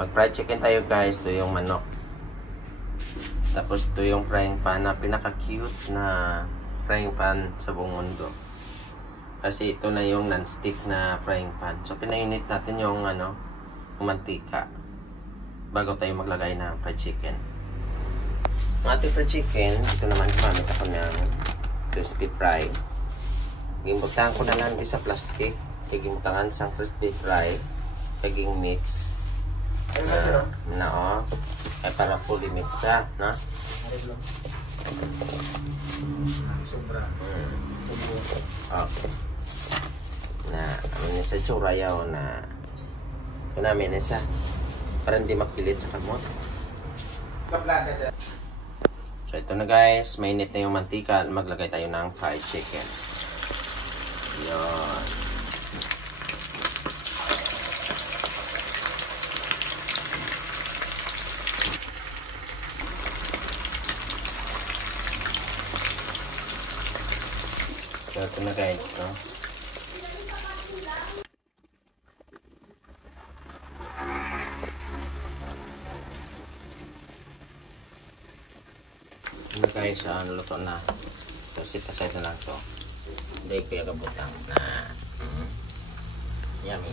Mag fried chicken tayo guys. Ito yung manok. Tapos ito yung frying pan na pinaka-cute na frying pan sa buong mundo. Kasi ito na yung non-stick na frying pan. So pinainit natin yung yung mantika bago tayo maglagay ng fried chicken. Ang ating fried chicken, ito naman gumamit ako ng crispy fry. Gimbutahan ko na lang di sa plastic. Gimbutahan sa crispy fry. Kaging mix. Para fully mix na. Sobra. Okay. Na niya sa tsura yaw na namin isa para hindi mapilit sa kamot. So ito na guys, mainit na yung mantika. Maglagay tayo ng fried chicken. Yun. So ito na guys, no? Ito na guys, luto na. So sit-aside na lang to. Hindi ko yung kabutang na yummy.